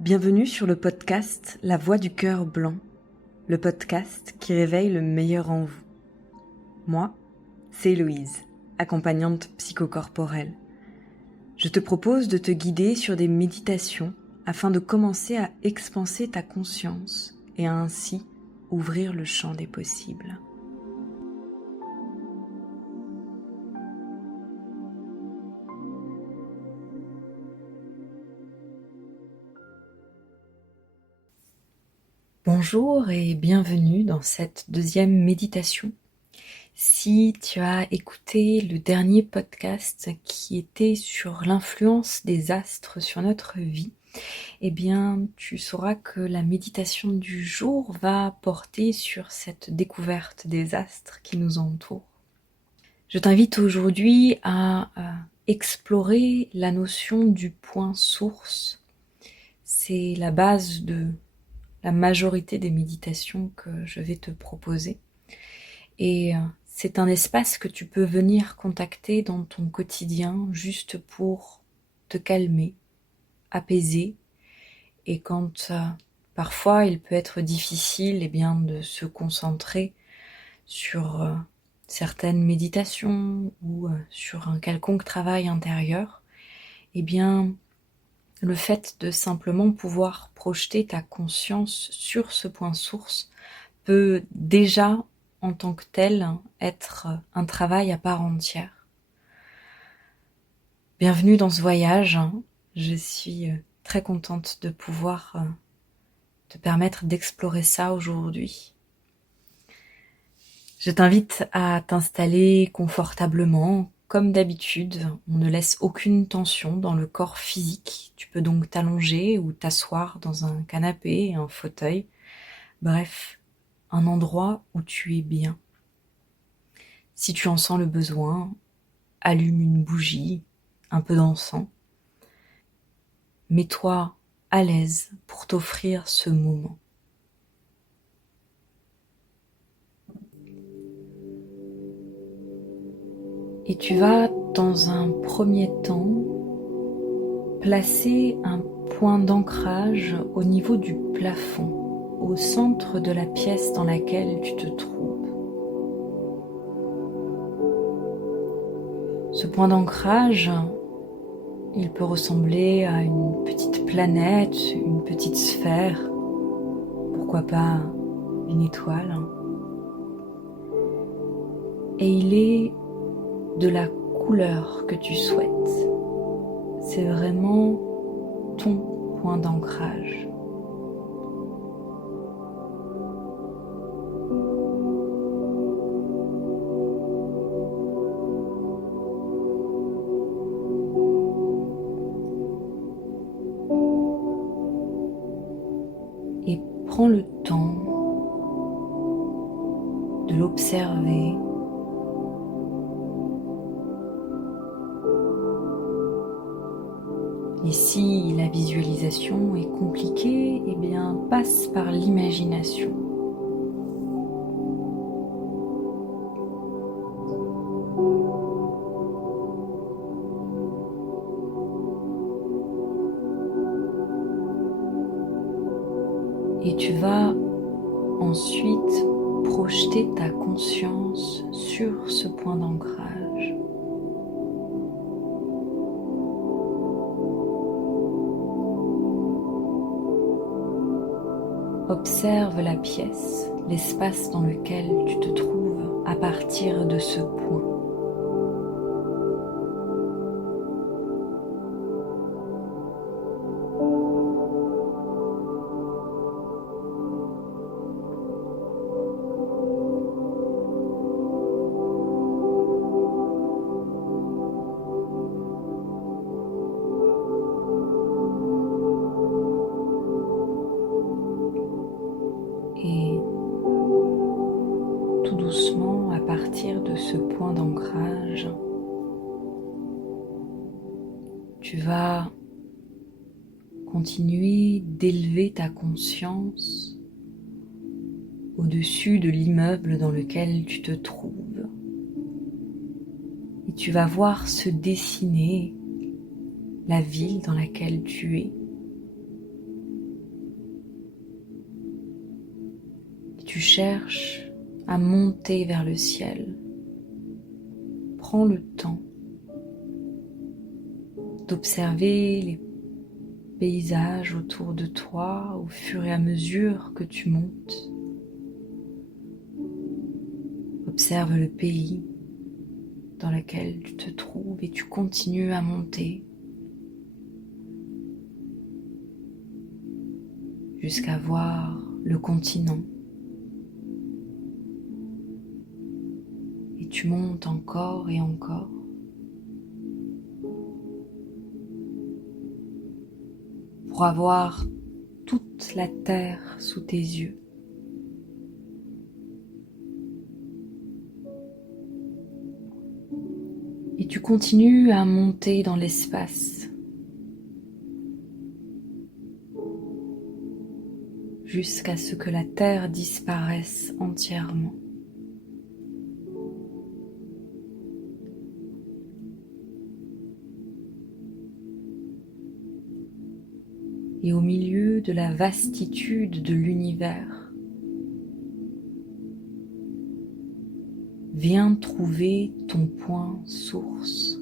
Bienvenue sur le podcast La Voix du Cœur Blanc, le podcast qui réveille le meilleur en vous. Moi, c'est Héloïse, accompagnante psychocorporelle. Je te propose de te guider sur des méditations afin de commencer à expanser ta conscience et à ainsi ouvrir le champ des possibles. Bonjour et bienvenue dans cette deuxième méditation. Si tu as écouté le dernier podcast qui était sur l'influence des astres sur notre vie, eh bien tu sauras que la méditation du jour va porter sur cette découverte des astres qui nous entourent. Je t'invite aujourd'hui à explorer la notion du point source. C'est la base de la majorité des méditations que je vais te proposer. Et c'est un espace que tu peux venir contacter dans ton quotidien juste pour te calmer, apaiser. Et quand parfois il peut être difficile de se concentrer sur certaines méditations ou sur un quelconque travail intérieur, le fait de simplement pouvoir projeter ta conscience sur ce point source peut déjà, en tant que tel, être un travail à part entière. Bienvenue dans ce voyage. Je suis très contente de pouvoir te permettre d'explorer ça aujourd'hui. Je t'invite à t'installer confortablement. Comme d'habitude, on ne laisse aucune tension dans le corps physique. Tu peux donc t'allonger ou t'asseoir dans un canapé, un fauteuil. Bref, un endroit où tu es bien. Si tu en sens le besoin, allume une bougie, un peu d'encens. Mets-toi à l'aise pour t'offrir ce moment. Et tu vas, dans un premier temps, placer un point d'ancrage au niveau du plafond, au centre de la pièce dans laquelle tu te trouves. Ce point d'ancrage, il peut ressembler à une petite planète, une petite sphère, pourquoi pas une étoile. Et il est de la couleur que tu souhaites. C'est vraiment ton point d'ancrage. Et prends le temps de l'observer. Et si la visualisation est compliquée, passe par l'imagination. Et tu vas ensuite projeter ta conscience sur ce point d'ancrage. Observe la pièce, l'espace dans lequel tu te trouves à partir de ce point. Et tout doucement, à partir de ce point d'ancrage, tu vas continuer d'élever ta conscience au-dessus de l'immeuble dans lequel tu te trouves. Et tu vas voir se dessiner la ville dans laquelle tu es. tu cherches à monter vers le ciel, prends le temps d'observer les paysages autour de toi au fur et à mesure que tu montes. Observe le pays dans lequel tu te trouves et tu continues à monter jusqu'à voir le continent. Et tu montes encore et encore. Pour avoir toute la terre sous tes yeux. Et tu continues à monter dans l'espace jusqu'à ce que la terre disparaisse entièrement. Et au milieu de la vastitude de l'univers, viens trouver ton point source.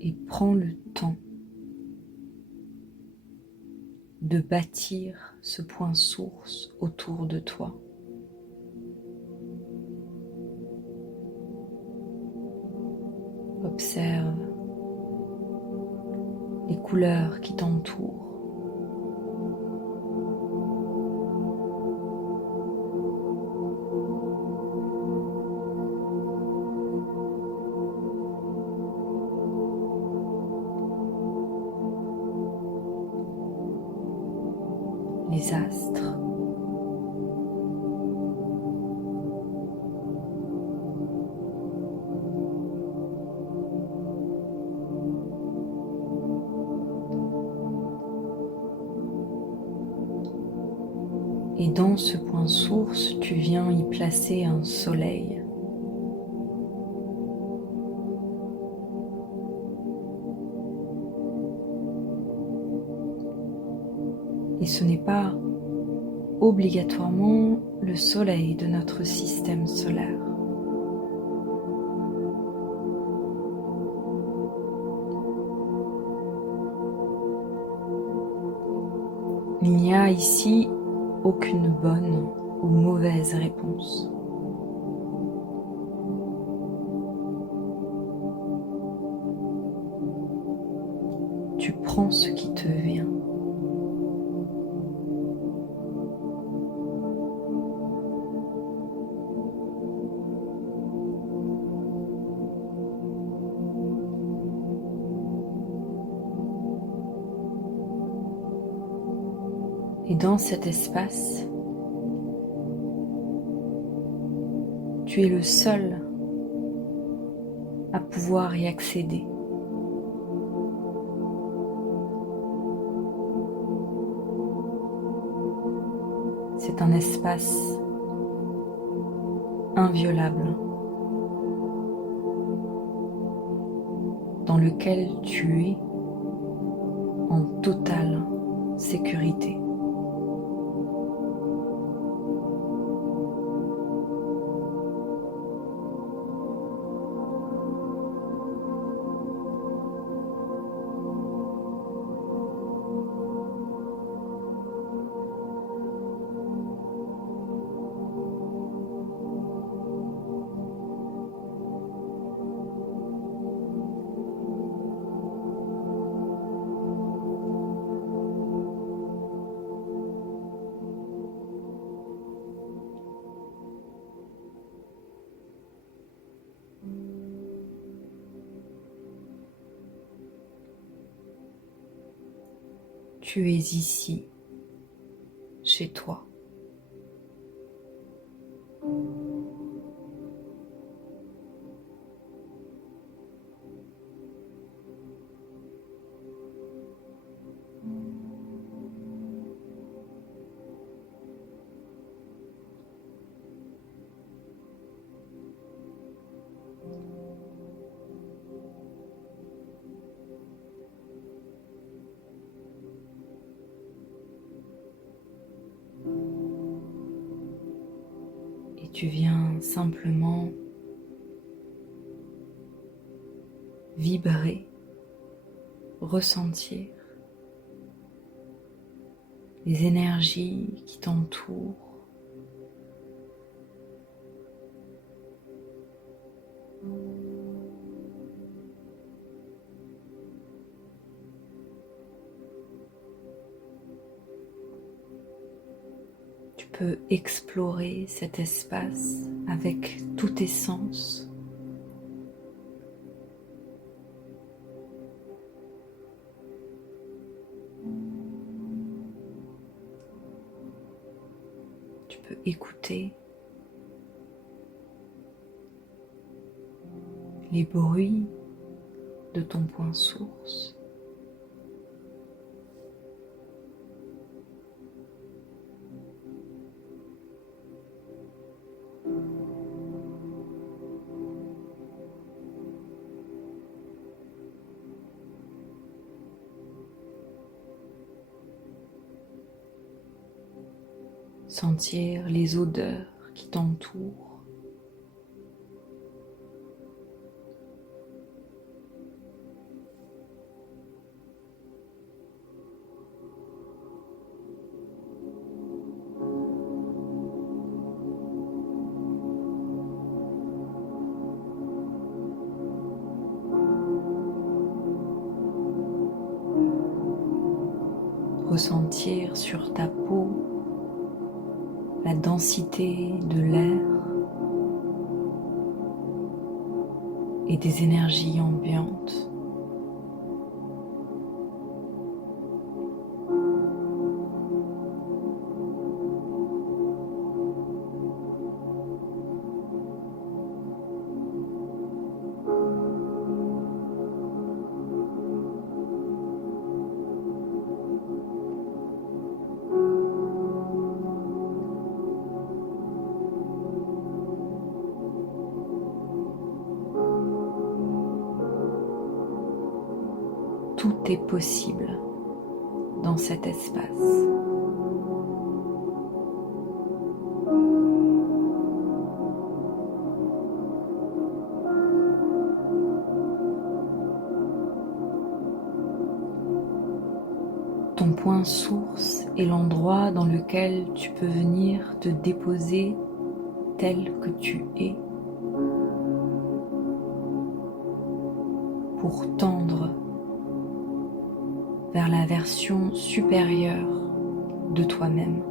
Et prends le temps de bâtir ce point source autour de toi. Observe les couleurs qui t'entourent. Les astres. Et dans ce point source, tu viens y placer un soleil. Et ce n'est pas obligatoirement le soleil de notre système solaire. Il n'y a ici aucune bonne ou mauvaise réponse. Tu prends ce qui te vient. Et dans cet espace, tu es le seul à pouvoir y accéder. C'est un espace inviolable dans lequel tu es en totale sécurité. Tu es ici, chez toi. et tu viens simplement vibrer, ressentir les énergies qui t'entourent. Tu peux explorer cet espace avec tous tes sens. Tu peux écouter les bruits de ton point source. Sentir les odeurs qui t'entourent. Ressentir sur ta peau la densité de l'air et des énergies ambiantes. Tout est possible dans cet espace. Ton point source est l'endroit dans lequel tu peux venir te déposer tel que tu es pour tendre vers la version supérieure de toi-même.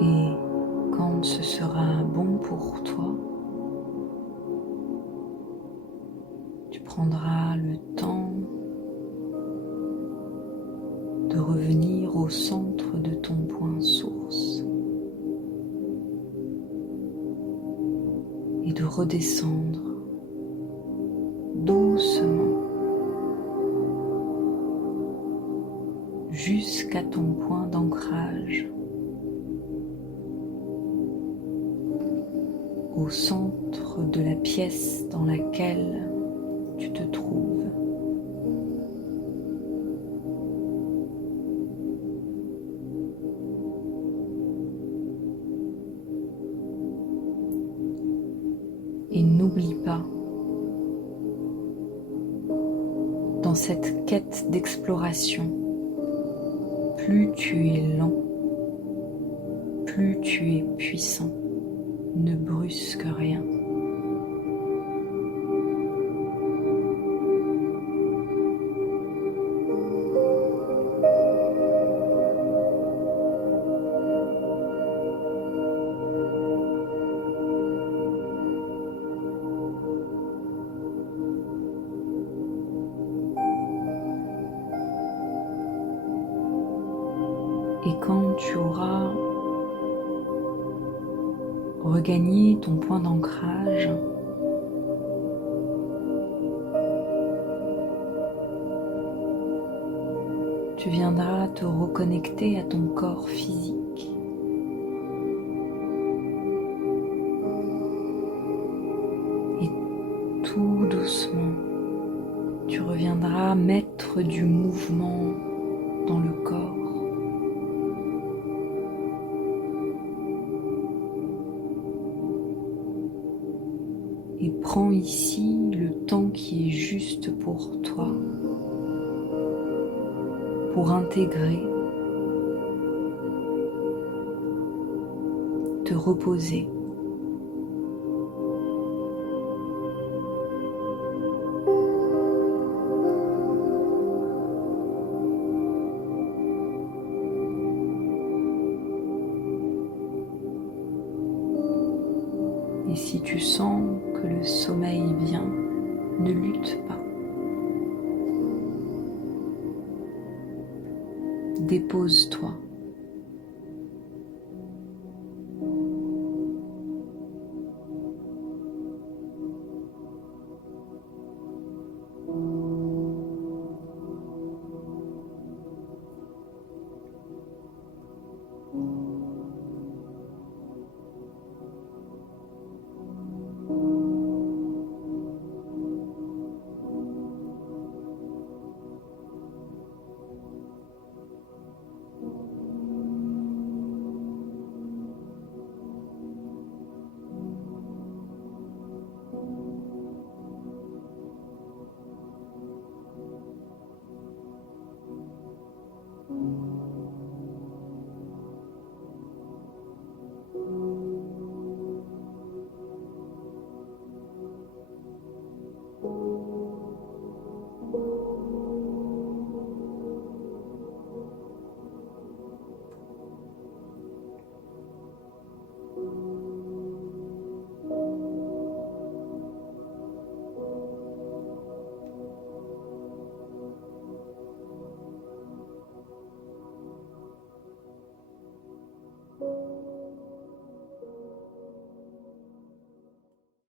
Et quand ce sera bon pour toi, tu prendras le temps de revenir au centre de ton point source et de redescendre doucement jusqu'à ton point d'ancrage, au centre de la pièce dans laquelle tu te trouves. Et n'oublie pas, dans cette quête d'exploration, plus tu es lent, plus tu es puissant. Ne brusque rien. Et quand tu auras regagné ton point d'ancrage, tu viendras te reconnecter à ton corps physique. Et tout doucement, tu reviendras mettre du mouvement dans le corps. Et prends ici le temps qui est juste pour toi, pour intégrer, te reposer. Et si tu sens que le sommeil vient, ne lutte pas. Dépose-toi.